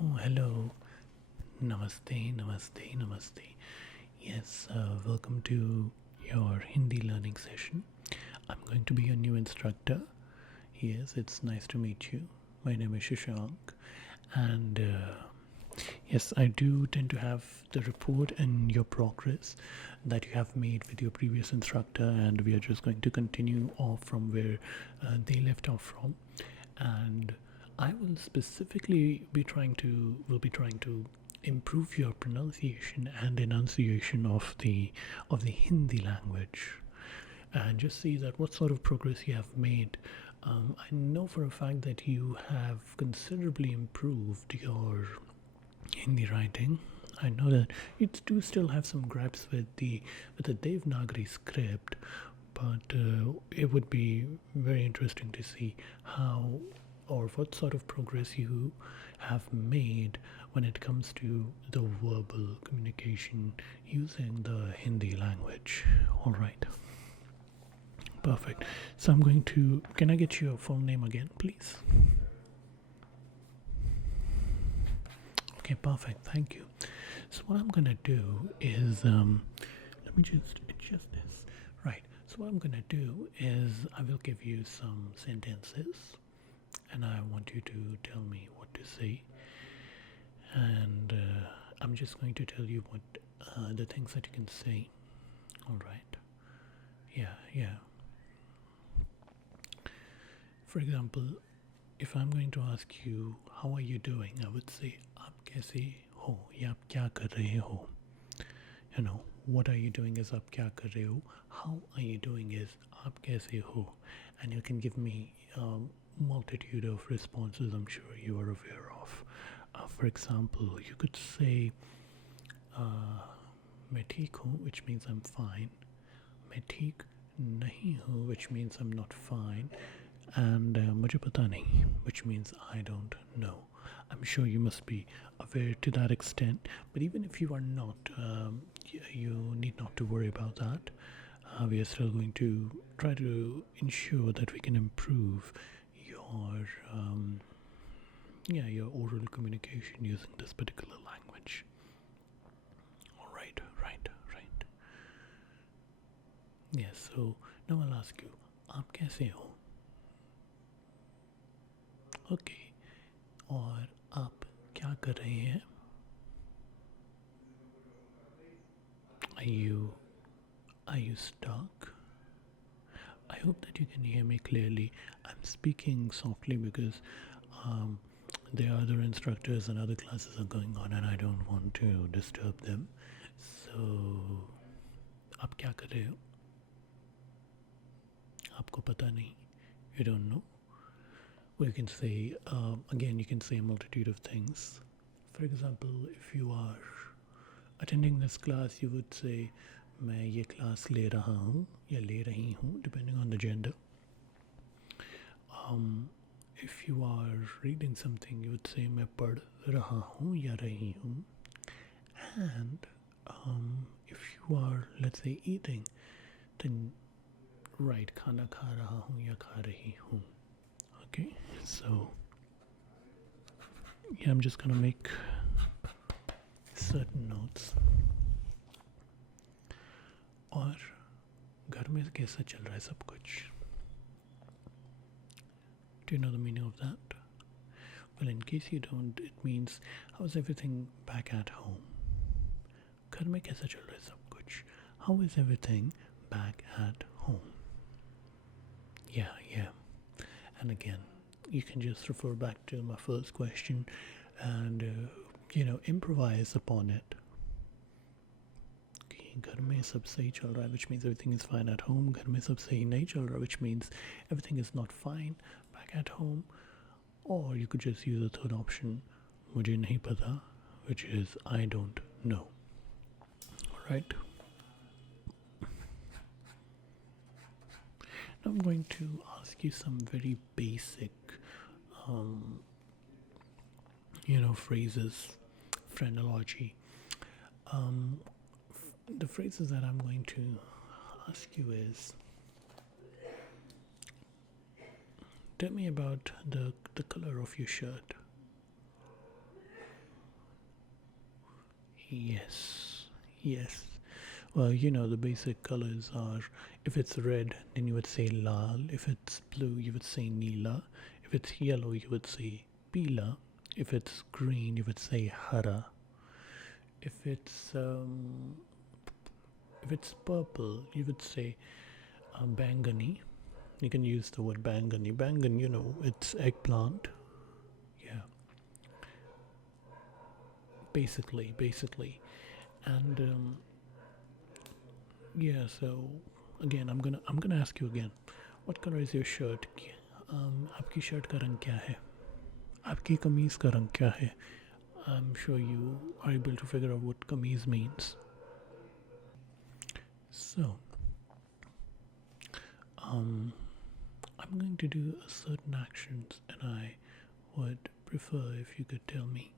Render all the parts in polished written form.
Oh, hello. Namaste, namaste, namaste. Yes, welcome to your Hindi learning session. I'm going to be your new instructor. Yes, it's nice to meet you. My name is Shashank, and yes, I do tend to have the report and your progress that you have made with your previous instructor, and we are just going to continue off from where they left off from. And I will specifically be trying to improve your pronunciation and enunciation of the Hindi language, and just see that what sort of progress you have made. I know for a fact that you have considerably improved your Hindi writing. I know that you do still have some gripes with the Devanagari script, but it would be very interesting to see how or what sort of progress you have made when it comes to the verbal communication using the Hindi language. All right. Perfect. So I'm going to. Can I get your full name again, please? Okay, perfect. Thank you. So what I'm gonna do is let me just adjust this. Right. So what I'm gonna do is I will give you some sentences, and I want you to tell me what to say. And I'm just going to tell you what the things that you can say. All right. Yeah, yeah. For example, if I'm going to ask you, how are you doing? I would say, आप कैसे हो? या आप क्या कर रहे हो? You know, what are you doing is आप क्या कर रहे हो? How are you doing is आप कैसे हो? And you can give me multitude of responses I'm sure you are aware of. For example, you could say, मैं ठीक हूँ, which means I'm fine. मैं ठीक नहीं हूँ, which means I'm not fine. And मुझे पता नहीं, which means I don't know. I'm sure you must be aware to that extent, but even if you are not, you need not to worry about that. We are still going to try to ensure that we can improve your your oral communication using this particular language. All right, right, right. Yes. So now I'll ask you, आप कैसे हो? Okay. और आप क्या कर रहे हैं? Are you stuck? I hope that you can hear me clearly. I'm speaking softly because there are other instructors and other classes are going on, and I don't want to disturb them. So, आप क्या कर रहे हो? आपको पता नहीं? You don't know? Or you can say, again, you can say a multitude of things. For example, if you are attending this class, you would say, मैं ये क्लास ले रहा हूँ या ले रही हूँ, depending on the gender. If you are reading something, you would say, मैं पढ़ रहा हूँ या रही हूँ. And if you are, let's say, eating, then write खाना खा रहा हूँ या खा रही हूँ. Okay, so yeah, I'm just gonna make certain notes. और घर में कैसा चल रहा है सब कुछ? Do you know the meaning of that? Well, in case you don't, it means how's everything back at home? घर में कैसा चल रहा है सब कुछ? How is everything back at home? Yeah, yeah. And again, you can just refer back to my first question and improvise upon it. घर में सब सही चल रहा है, which means everything is fine at home. घर में सब सही नहीं चल रहा, which means everything is not fine back at home. Or you could just use the third option, मुझे नहीं पता, which is I don't know. Alright. Now I'm going to ask you some very basic phrases, phrenology. The phrases that I'm going to ask you is, tell me about the color of your shirt. Yes, yes. Well, you know, the basic colors are, if it's red, then you would say lal. If it's blue, you would say neela. If it's yellow, you would say pila. If it's green, you would say hara. If it's if it's purple, you would say bangani. You can use the word bangani. Bangan, you know, it's eggplant. Yeah, basically, and yeah. So again, I'm gonna ask you again. What color is your shirt? आपकी shirt का रंग क्या है? आपकी कमीज का रंग क्या है? I'm sure you are able to figure out what kameez means. So, um, I'm going to do certain actions, and I would prefer if you could tell me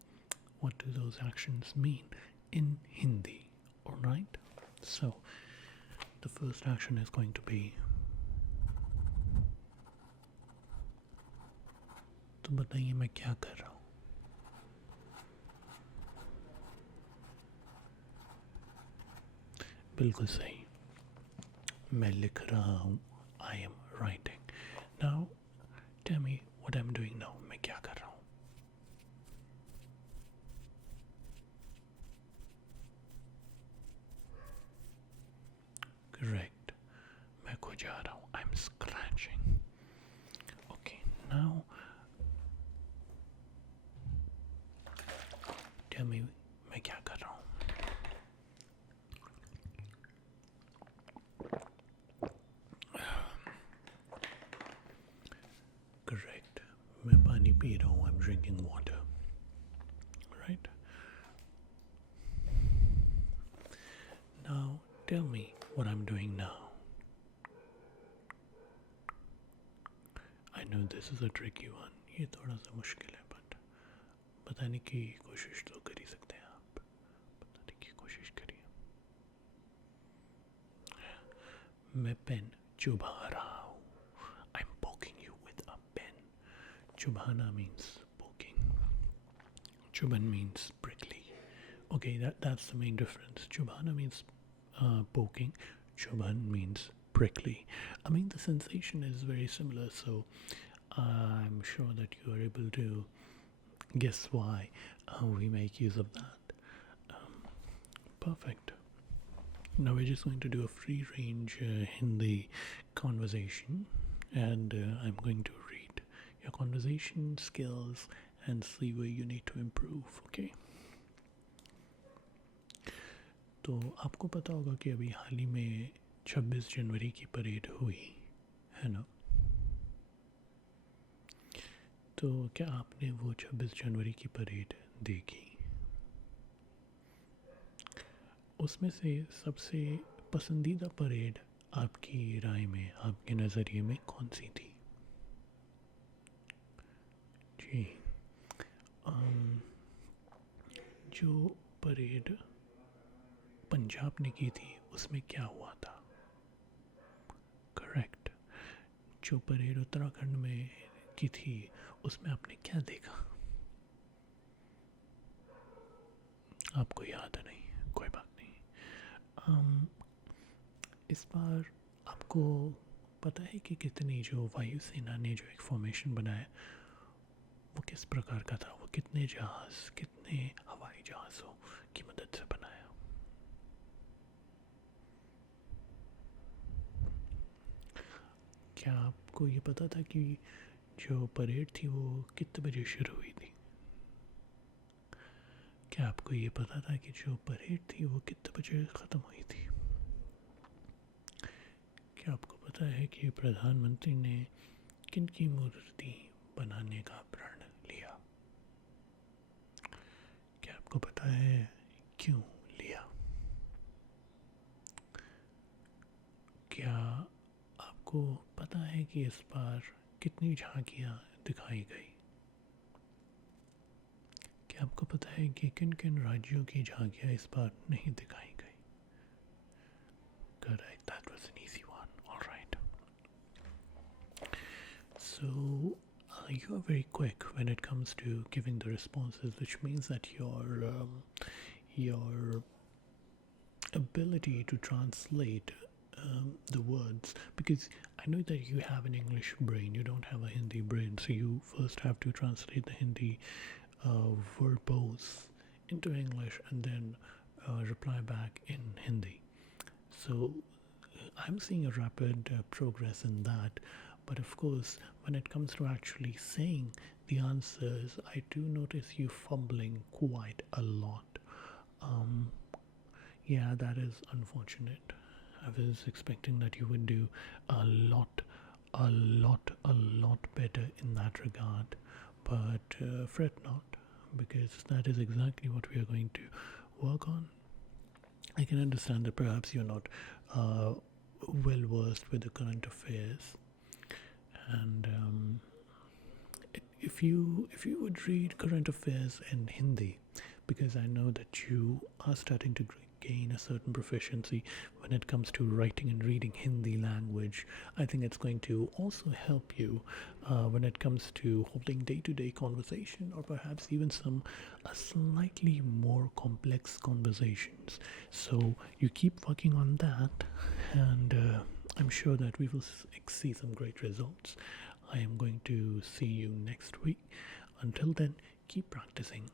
what do those actions mean in Hindi. Alright? So, the first action is going to be तो बताइए मैं क्या कर रहा हूँ बिल्कुल सही मैं लिख रहा हूँ I am writing. Now tell me what I'm doing now. मैं क्या कर रहा हूँ Correct. मैं खो जा रहा हूँ I'm scratching. Okay, now tell me मैं क्या कर रहा हूँ Correct. मैं पानी पी रहा हूँ I'm drinking water. Right? Now tell me what I'm doing now. I know this is a tricky one. ये थोड़ा सा मुश्किल है but बताने की कोशिश तो कर ही सकते हैं आप बताने की कोशिश करिए मैं पेन चुभा रहा हूँ I'm poking you with a pen. Chubhana means poking. Chuban means prickly. Okay, that's the main difference. Chubhana means poking. Chuban means prickly. I mean, the sensation is very similar, so I'm sure that you are able to guess why we make use of that. Perfect. Now we're just going to do a free range Hindi conversation, and I'm going to read your conversation skills and see where you need to improve. Okay. तो आपको पता होगा कि अभी हाल ही में 26 जनवरी की parade हुई है ना तो क्या आपने वो 26 जनवरी की परेड देखी उसमें से सबसे पसंदीदा परेड आपकी राय में आपके नज़रिए में कौन सी थी जी जो परेड पंजाब ने की थी उसमें क्या हुआ था करेक्ट जो परेड उत्तराखंड में की थी उसमें आपने क्या देखा आपको याद नहीं कोई बात नहीं इस बार आपको पता है कि कितनी जो वायुसेना ने जो एक फॉर्मेशन बनाया वो किस प्रकार का था वो कितने जहाज़ कितने हवाई जहाज़ों की मदद से बनाया क्या आपको ये पता था कि जो परेड थी वो कितने बजे शुरू हुई थी क्या आपको ये पता था कि जो परेड थी वो कितने बजे ख़त्म हुई थी क्या आपको पता है कि प्रधानमंत्री ने किन की मूर्ति बनाने का प्रण लिया क्या आपको पता है क्यों लिया क्या आपको पता है कि इस बार कितनी झांकियाँ दिखाई गई क्या आपको पता है कि किन किन राज्यों की झांकियाँ इस बार नहीं दिखाई गई Correct, that was an easy one. All right. So you are very quick when it comes to giving the responses, which means that your ability to translate the words, because I know that you have an English brain, you don't have a Hindi brain, so you first have to translate the Hindi verbose into English and then reply back in Hindi. So I'm seeing a rapid progress in that. But of course, when it comes to actually saying the answers, I do notice you fumbling quite a lot. Um, yeah, that is unfortunate. I was expecting that you would do a lot, a lot better in that regard. But fret not, because that is exactly what we are going to work on. I can understand that perhaps you're not uh, well versed with the current affairs, and if you would read current affairs in Hindi, because I know that you are starting to gain a certain proficiency when it comes to writing and reading Hindi language. I think it's going to also help you when it comes to holding day-to-day conversation, or perhaps even some slightly more complex conversations. So you keep working on that, and I'm sure that we will see some great results. I am going to see you next week. Until then, keep practicing.